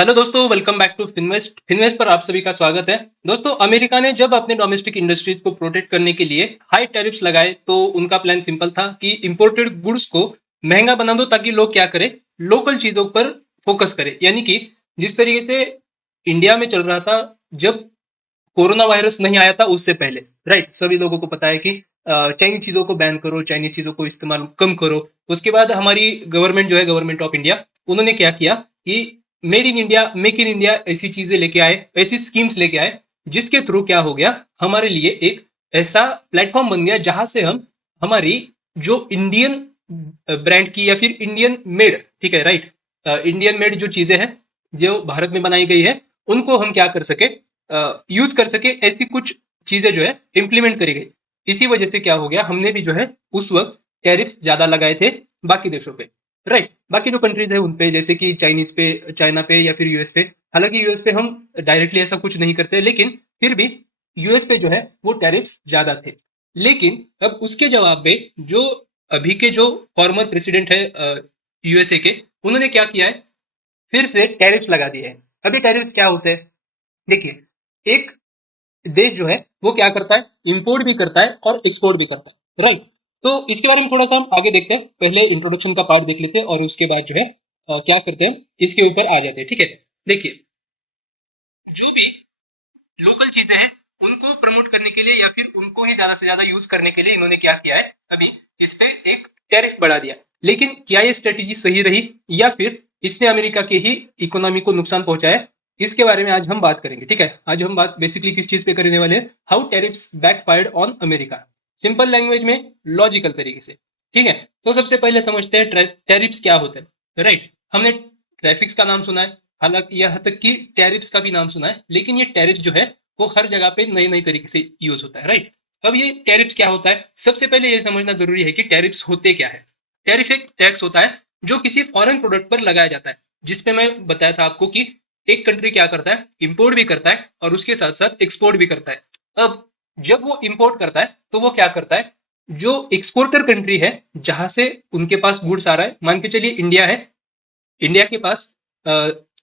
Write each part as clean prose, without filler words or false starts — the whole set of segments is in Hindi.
हेलो दोस्तों, welcome back to Finvest. Finvest पर आप सभी का स्वागत है। दोस्तों, अमेरिका ने जब अपने डोमेस्टिक इंडस्ट्रीज को प्रोटेक्ट करने के लिए हाई टैरिफ्स लगाए तो उनका प्लान सिंपल था कि इंपोर्टेड गुड्स को महंगा बना दो ताकि लोग क्या करें, लोकल चीजों पर फोकस करें। यानी कि जिस तरीके से इंडिया में चल रहा था जब कोरोना वायरस नहीं आया था उससे पहले, राइट। सभी लोगों को पता है कि चाइनीज चीजों को बैन करो, चाइनीज चीजों को इस्तेमाल कम करो। उसके बाद हमारी गवर्नमेंट जो है, गवर्नमेंट ऑफ इंडिया, उन्होंने क्या किया कि made in India, make in India ऐसी चीजें लेके आए, ऐसी स्कीम्स लेके आए, जिसके थ्रू क्या हो गया, हमारे लिए एक ऐसा प्लेटफॉर्म बन गया जहां से हम हमारी जो इंडियन ब्रांड की या फिर इंडियन मेड, ठीक है, राइट, इंडियन मेड जो चीजें हैं जो भारत में बनाई गई है, उनको हम क्या कर सके, यूज कर सके। ऐसी कुछ चीजें जो है इम्प्लीमेंट करी गई। इसी वजह से क्या हो गया, हमने भी जो है उस वक्त टैरिफ्स ज्यादा लगाए थे बाकी देशों पे, राइट। बाकी जो कंट्रीज है उन पे, जैसे कि चाइनीज पे, चाइना पे या फिर यूएस पे। हालांकि यूएस पे हम डायरेक्टली ऐसा कुछ नहीं करते, लेकिन फिर भी यूएस पे जो है वो टैरिफ्स ज्यादा थे। लेकिन अब उसके जवाब में जो अभी के जो फॉर्मर प्रेसिडेंट है यूएसए के, उन्होंने क्या किया है, फिर से टैरिफ्स लगा दिए हैं। अभी टैरिफ्स क्या होते हैं, देखिए, एक देश जो है वो क्या करता है, इंपोर्ट भी करता है और एक्सपोर्ट भी करता है, राइट। तो इसके बारे में थोड़ा सा हम आगे देखते हैं। पहले इंट्रोडक्शन का पार्ट देख लेते हैं और उसके बाद जो है क्या करते हैं, इसके ऊपर आ जाते हैं, ठीक है। देखिए, जो भी लोकल चीजें हैं उनको प्रमोट करने के लिए या फिर उनको ही ज्यादा से ज्यादा यूज करने के लिए इन्होंने क्या किया है, अभी इस पे एक टैरिफ बढ़ा दिया। लेकिन क्या ये स्ट्रेटेजी सही रही या फिर इसने अमेरिका के ही इकोनॉमी को नुकसान पहुंचाया, इसके बारे में आज हम बात करेंगे, ठीक है। आज हम बात बेसिकली किस चीज पे करने वाले हैं, how tariffs backfired on America, simple language में, लॉजिकल तरीके से, ठीक है। तो सबसे पहले समझते हैं टैरिफ्स क्या होते हैं, राइट। हमने ट्रैफिक्स का नाम सुना है, हालांकि यहाँ तक कि टैरिफ्स का भी नाम सुना है, लेकिन ये टैरिफ जो है वो हर जगह पे नई नई तरीके से यूज होता है, राइट। अब ये टैरिफ्स क्या होता है, सबसे पहले ये समझना जरूरी है कि टैरिफ्स होते क्या है। टैरिफ एक टैक्स होता है जो किसी फॉरेन प्रोडक्ट पर लगाया जाता है, जिसपे मैं बताया था आपको कि एक कंट्री क्या करता है, इंपोर्ट भी करता है और उसके साथ साथ एक्सपोर्ट भी करता है। अब जब वो इंपोर्ट करता है तो वो क्या करता है, जो एक्सपोर्टर कंट्री है जहां से उनके पास गुड्स आ रहा है, मान के चलिए इंडिया है, इंडिया के पास अ,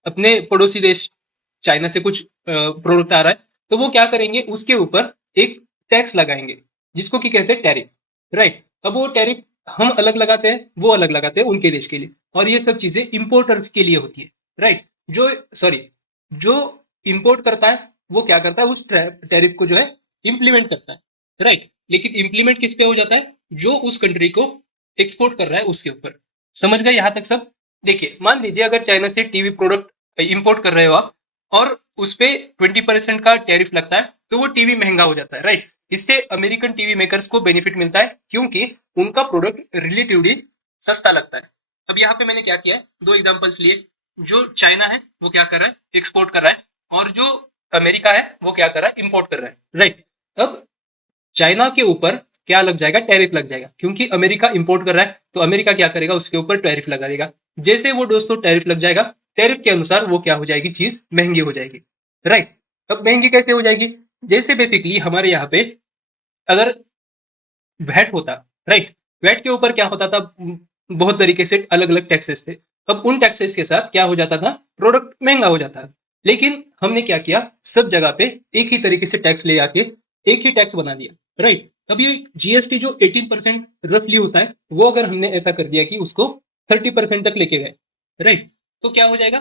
अपने पड़ोसी देश चाइना से कुछ प्रोडक्ट आ रहा है, तो वो क्या करेंगे, उसके ऊपर एक टैक्स लगाएंगे जिसको कि कहते हैं टैरिफ, राइट। अब वो टैरिफ हम अलग लगाते हैं, वो अलग लगाते हैं उनके देश के लिए, और ये सब चीजें इंपोर्टर्स के लिए होती है, राइट। जो सॉरी जो इंपोर्ट करता है वो क्या करता है, उस टैरिफ को जो है इंप्लीमेंट करता है, राइट। लेकिन इंप्लीमेंट किस पे हो जाता है, जो उस कंट्री को एक्सपोर्ट कर रहा है उसके ऊपर। समझ गए यहां तक सब। देखिए, मान लीजिए अगर चाइना से टीवी प्रोडक्ट इंपोर्ट कर रहे हो आप और उस पे 20% का टैरिफ लगता है, तो वो टीवी महंगा हो जाता है, राइट। इससे अमेरिकन टीवी मेकर्स को बेनिफिट मिलता है क्योंकि उनका प्रोडक्ट रिलेटिवली सस्ता लगता है। अब यहाँ पे मैंने क्या किया है, दो एग्जांपल्स लिए। जो चाइना है वो क्या कर रहा है, एक्सपोर्ट कर रहा है, और जो अमेरिका है वो क्या कर रहा है, इंपोर्ट कर रहा है, राइट। अब चाइना के ऊपर क्या लग जाएगा, टैरिफ लग जाएगा, क्योंकि अमेरिका इंपोर्ट कर रहा है तो अमेरिका क्या करेगा, उसके ऊपर टैरिफ लगा देगा। जैसे वो दोस्तों टैरिफ लग जाएगा, टैरिफ के अनुसार वो क्या हो जाएगी, चीज महंगी हो जाएगी, राइट। अब महंगी कैसे हो जाएगी, जैसे बेसिकली हमारे यहाँ पे अगर वैट होता, राइट, वैट के ऊपर क्या होता था, बहुत तरीके से अलग अलग टैक्सेस थे। अब उन टैक्सेस के साथ क्या हो जाता था, प्रोडक्ट महंगा हो जाता है। लेकिन हमने क्या किया, सब जगह पे एक ही तरीके से टैक्स ले आके एक ही टैक्स बना दिया, राइट। अब ये जीएसटी जो 18% रफली होता है, वो अगर हमने ऐसा कर दिया कि उसको 30% तक लेके गए, राइट, तो क्या हो जाएगा,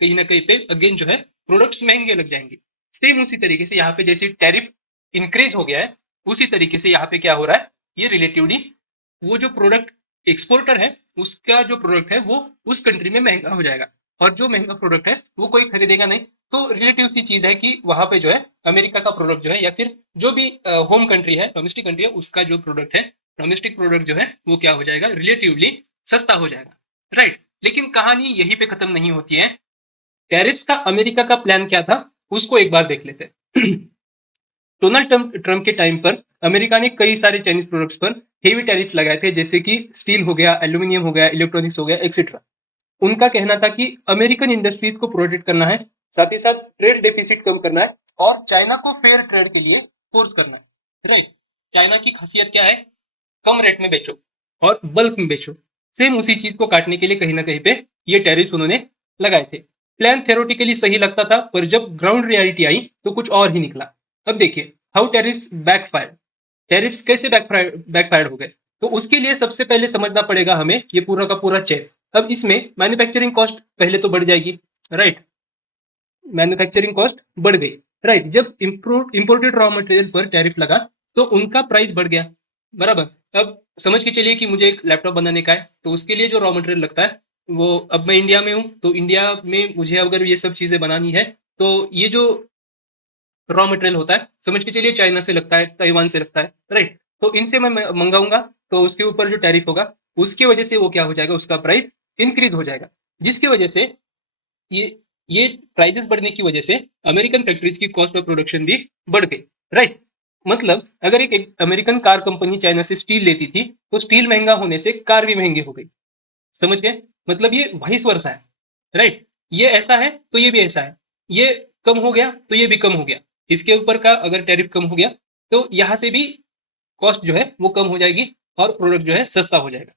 कहीं ना कहीं पे अगेन जो है प्रोडक्ट्स महंगे लग जाएंगे। सेम उसी तरीके से यहाँ पे जैसे टैरिफ इंक्रीज हो गया है, उसी तरीके से यहाँ पे क्या हो रहा है, ये रिलेटिवली वो जो प्रोडक्ट एक्सपोर्टर है उसका जो प्रोडक्ट है वो उस कंट्री में महंगा हो जाएगा, और जो महंगा प्रोडक्ट है वो कोई खरीदेगा नहीं। तो रिलेटिव सी चीज है कि वहां पे जो है अमेरिका का प्रोडक्ट जो है या फिर जो भी होम कंट्री है, डोमेस्टिक कंट्री है, उसका जो प्रोडक्ट है, डोमेस्टिक प्रोडक्ट जो है वो क्या हो जाएगा, रिलेटिवली सस्ता हो जाएगा, राइट। लेकिन कहानी यहीं पे खत्म नहीं होती है। टैरिफ्स का अमेरिका का प्लान क्या था, उसको एक बार देख लेते हैं। डोनाल्ड ट्रंप के टाइम पर अमेरिका ने कई सारे चाइनीज प्रोडक्ट्स पर हेवी टैरिफ लगाए थे, जैसे कि स्टील हो गया, एल्यूमिनियम हो गया, इलेक्ट्रॉनिक्स हो गया, एक्सेट्रा। उनका कहना था कि अमेरिकन इंडस्ट्रीज को प्रोटेक्ट करना है, साथ ही साथ ट्रेड डेफिसिट कम करना है और चाइना को फेयर ट्रेड के लिए फोर्स करना है, राइट। चाइना की खासियत क्या है, कम रेट में बेचो और बल्क में बेचो। सेम उसी चीज को काटने के लिए कहीं ना कहीं पे ये टैरिफ उन्होंने लगाए थे। प्लान थ्योरेटिकली सही लगता था, पर जब ग्राउंड रियलिटी आई तो कुछ और ही निकला। अब देखिए हाउ टेरिफ्स बैकफायर, टेरिफ्स कैसे बैकफायर हो गए। तो उसके लिए सबसे पहले समझना पड़ेगा हमें ये पूरा का पूरा चेन। अब इसमें मैन्युफैक्चरिंग कॉस्ट पहले तो बढ़ जाएगी, राइट, मैन्युफैक्चरिंग कॉस्ट बढ़ गई, राइट। जब इंपोर्टेड रॉ मटेरियल पर टैरिफ लगा तो उनका प्राइस बढ़ गया, बराबर। अब समझ के चलिए कि मुझे एक लैपटॉप बनाने का है, तो उसके लिए जो रॉ मटेरियल लगता है वो, अब मैं इंडिया में हूँ तो इंडिया में मुझे अगर ये सब चीजें बनानी है तो ये जो रॉ मटेरियल होता है समझ के चलिए चाइना से लगता है, ताइवान से लगता है, राइट। तो इनसे मैं मंगाऊंगा तो उसके ऊपर जो टैरिफ होगा उसकी वजह से वो क्या हो जाएगा, उसका प्राइस इंक्रीज हो जाएगा, जिसकी वजह से ये ये प्राइसेस बढ़ने की वजह से अमेरिकन फैक्ट्रीज की कॉस्ट ऑफ प्रोडक्शन भी बढ़ गई, राइट। मतलब अगर एक अमेरिकन कार कंपनी चाइना से स्टील लेती थी तो स्टील महंगा होने से कार भी महंगी हो गई, समझ गए। मतलब ये वाइस वर्सा है, राइट। ये ऐसा है तो ये भी ऐसा है, ये कम हो गया तो ये भी कम हो गया, इसके ऊपर का अगर टैरिफ कम हो गया तो यहाँ से भी कॉस्ट जो है वो कम हो जाएगी और प्रोडक्ट जो है सस्ता हो जाएगा,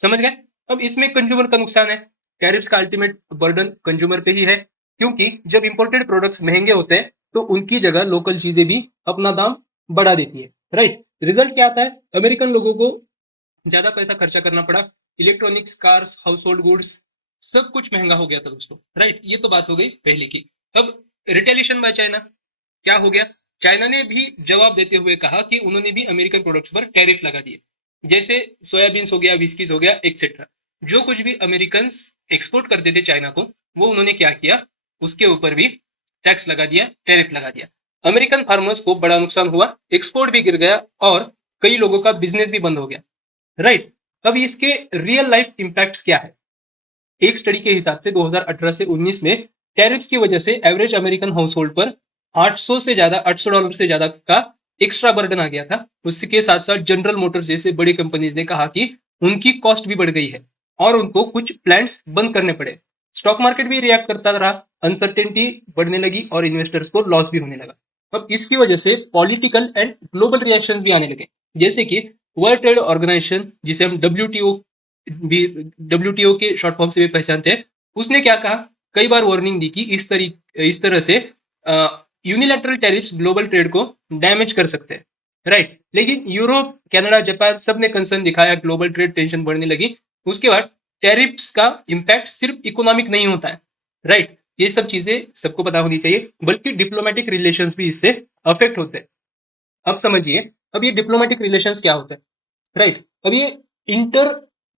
समझ गए। अब इसमें कंज्यूमर का नुकसान है, टैरिफ्स का अल्टीमेट बर्डन कंज्यूमर पे ही है, क्योंकि जब इंपोर्टेड प्रोडक्ट्स महंगे होते हैं तो उनकी जगह लोकल चीजें भी अपना दाम बढ़ा देती है, राइट। रिजल्ट क्या आता है, अमेरिकन लोगों को ज्यादा पैसा खर्चा करना पड़ा, electronics, cars, house hold goods, सब कुछ महंगा हो गया था दोस्तों, राइट। ये तो बात हो गई पहले की। अब रिटेलिएशन बाय चाइना, क्या हो गया, चाइना ने भी जवाब देते हुए कहा कि उन्होंने भी अमेरिकन प्रोडक्ट्स पर टैरिफ लगा दिए, जैसे सोयाबीन हो गया, विस्कीज हो गया, एक्सेट्रा। जो कुछ भी अमेरिकन एक्सपोर्ट करते थे चाइना को, वो उन्होंने क्या किया, उसके ऊपर भी टैक्स लगा दिया, टैरिफ लगा दिया। अमेरिकन फार्मर्स को बड़ा नुकसान हुआ, एक्सपोर्ट भी गिर गया और कई लोगों का बिजनेस भी बंद हो गया, राइट। अब इसके रियल लाइफ इंपैक्ट्स क्या है, एक स्टडी के हिसाब से 2018 से 19 में टैरिफ्स की वजह से एवरेज अमेरिकन हाउस होल्ड पर 800 से ज्यादा, $800 से ज्यादा का एक्स्ट्रा बर्डन आ गया था। उसके साथ साथ जनरल मोटर्स जैसे बड़ी कंपनीज ने कहा कि उनकी कॉस्ट भी बढ़ गई है और उनको कुछ प्लांट्स बंद करने पड़े। स्टॉक मार्केट भी रिएक्ट करता रहा, अनसर्टेनिटी बढ़ने लगी और इन्वेस्टर्स को लॉस भी होने लगा। अब इसकी वजह से पॉलिटिकल एंड ग्लोबल रिएक्शंस भी आने लगे, जैसे कि वर्ल्ड ट्रेड ऑर्गेनाइजेशन, जिसे हम डब्ल्यूटीओ के शॉर्ट फॉर्म से भी पहचानते हैं, उसने क्या कहा, कई बार वार्निंग दी कि इस तरह से यूनिलैटरल टैरिफ्स ग्लोबल ट्रेड को डैमेज कर सकते हैं, राइट। लेकिन यूरोप, कनाडा, जापान सब ने कंसर्न दिखाया, ग्लोबल ट्रेड टेंशन बढ़ने लगी। उसके बाद टैरिफ्स का इम्पैक्ट सिर्फ इकोनॉमिक नहीं होता है, राइट। ये सब चीजें सबको पता होनी चाहिए, बल्कि डिप्लोमेटिक रिलेशंस भी इससे अफेक्ट होते हैं। अब समझिए, अब ये डिप्लोमेटिक रिलेशंस क्या होते हैं, राइट। अब ये इंटर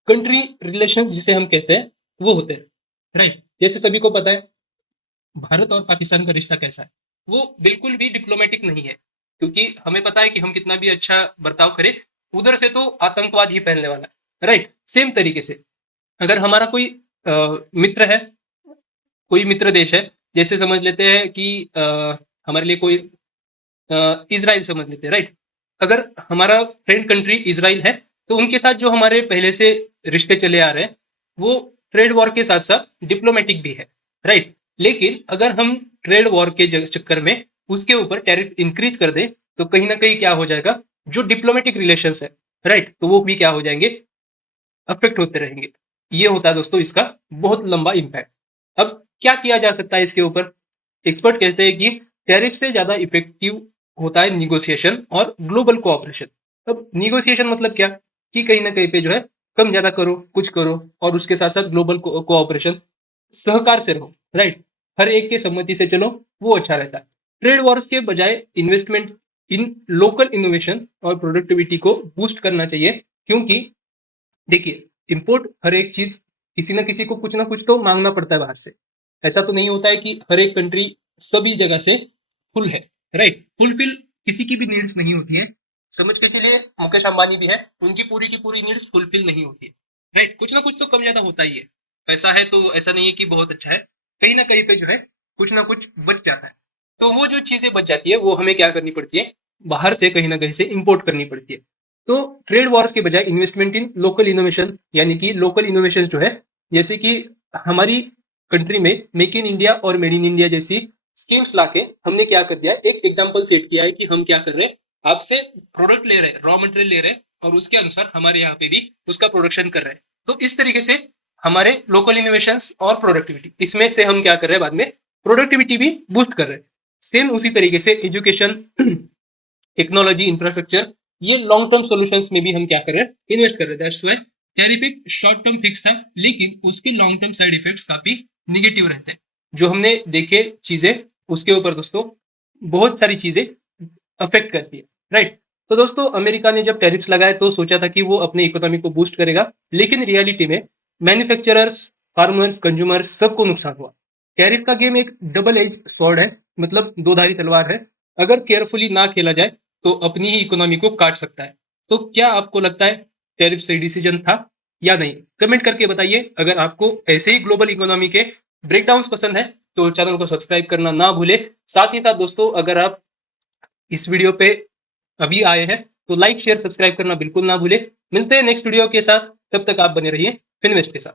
कंट्री रिलेशंस जिसे हम कहते हैं वो होते हैं, राइट। जैसे सभी को पता है भारत और पाकिस्तान का रिश्ता कैसा है, वो बिल्कुल भी डिप्लोमेटिक नहीं है, क्योंकि हमें पता है कि हम कितना भी अच्छा बर्ताव करें उधर से तो आतंकवाद ही फैलने वाला है, राइट। सेम तरीके से अगर हमारा कोई मित्र है, कोई मित्र देश है, जैसे समझ लेते हैं कि हमारे लिए कोई इजराइल समझ लेते हैं, राइट। अगर हमारा फ्रेंड कंट्री इजराइल है तो उनके साथ जो हमारे पहले से रिश्ते चले आ रहे हैं वो ट्रेड वॉर के साथ साथ डिप्लोमेटिक भी है, राइट। लेकिन अगर हम ट्रेड वॉर के चक्कर में उसके ऊपर टैरिफ इंक्रीज कर दें तो कहीं ना कहीं क्या हो जाएगा, जो डिप्लोमेटिक रिलेशंस है, राइट, तो वो भी क्या हो जाएंगे, अफेक्ट होते रहेंगे। ये होता है दोस्तों इसका बहुत लंबा इम्पैक्ट। अब क्या किया जा सकता है इसके ऊपर, एक्सपर्ट कहते हैं कि टैरिफ से ज्यादा इफेक्टिव होता है निगोशिएशन और ग्लोबल कोऑपरेशन। अब निगोशिएशन मतलब क्या, कि कहीं ना कहीं पे जो है कम ज्यादा करो, कुछ करो, और उसके साथ साथ ग्लोबल कोऑपरेशन, सहकार से रहो, राइट। हर एक के सम्मति से चलो, वो अच्छा रहता है। ट्रेड वॉर्स के बजाय इन्वेस्टमेंट इन लोकल इनोवेशन और प्रोडक्टिविटी को बूस्ट करना चाहिए, क्योंकि देखिए इंपोर्ट हर एक चीज किसी ना किसी को कुछ ना कुछ तो मांगना पड़ता है बाहर से। ऐसा तो नहीं होता है कि हर एक कंट्री सभी जगह से फुल है, राइट। फुलफिल किसी की भी नीड्स नहीं होती है, समझ के चलिए मुकेश अंबानी भी है, उनकी पूरी की पूरी नीड्स फुलफिल नहीं होती है, राइट। कुछ ना कुछ तो कम ज्यादा होता ही है, पैसा है तो ऐसा नहीं है कि बहुत अच्छा है, कहीं ना कहीं पे जो है कुछ ना कुछ बच जाता है। तो वो जो चीजें बच जाती है वो हमें क्या करनी पड़ती है, बाहर से कहीं ना कहीं से इंपोर्ट करनी पड़ती है। तो ट्रेड वॉर्स के बजाय इन्वेस्टमेंट इन लोकल इनोवेशन, यानी कि लोकल इनोवेशन जो है, जैसे कि हमारी कंट्री में मेक इन इंडिया और मेड इन इंडिया जैसी स्कीम्स लाके हमने क्या कर दिया है, एक एग्जांपल सेट किया है कि हम क्या कर रहे हैं, आपसे प्रोडक्ट ले रहे हैं, रॉ मटेरियल ले रहे हैं और उसके अनुसार हमारे यहाँ पे भी उसका प्रोडक्शन कर रहे हैं। तो इस तरीके से हमारे लोकल इनोवेशंस और प्रोडक्टिविटी, इसमें से हम क्या कर रहे हैं बाद में प्रोडक्टिविटी भी बूस्ट कर रहे हैं। सेम उसी तरीके से एजुकेशन, टेक्नोलॉजी, इंफ्रास्ट्रक्चर, ये लॉन्ग टर्म सॉल्यूशंस में भी हम क्या कर रहे हैं इन्वेस्ट कर रहे हैं। दैट्स व्हाई टैरिफ एक शॉर्ट टर्म फिक्स था, लेकिन उसके लॉन्ग टर्म साइड इफेक्ट्स काफी निगेटिव रहते हैं। जो हमने देखे चीजें उसके ऊपर दोस्तों बहुत सारी चीजें अफेक्ट करती है, राइट। तो दोस्तों अमेरिका ने जब टैरिफ्स लगाए तो सोचा था कि वो अपने इकोनॉमी को बूस्ट करेगा, लेकिन रियलिटी में मैन्युफैक्चरर्स, फार्मर्स, कंज्यूमर्स सबको नुकसान हुआ। टैरिफ का गेम एक डबल एज स्वॉर्ड है, मतलब दो धारी तलवार है। अगर केयरफुली ना खेला जाए तो अपनी ही इकोनॉमी को काट सकता है। तो क्या आपको लगता है टैरिफ सही डिसीजन था या नहीं? कमेंट करके बताइए। अगर आपको ऐसे ही ग्लोबल इकोनॉमी के ब्रेकडाउन्स पसंद है तो चैनल को सब्सक्राइब करना ना भूले। साथ ही साथ दोस्तों अगर आप इस वीडियो पे अभी आए हैं तो लाइक शेयर सब्सक्राइब करना बिल्कुल ना भूले। मिलते हैं नेक्स्ट वीडियो के साथ, तब तक आप बने रहिए फिनवेस्ट के साथ।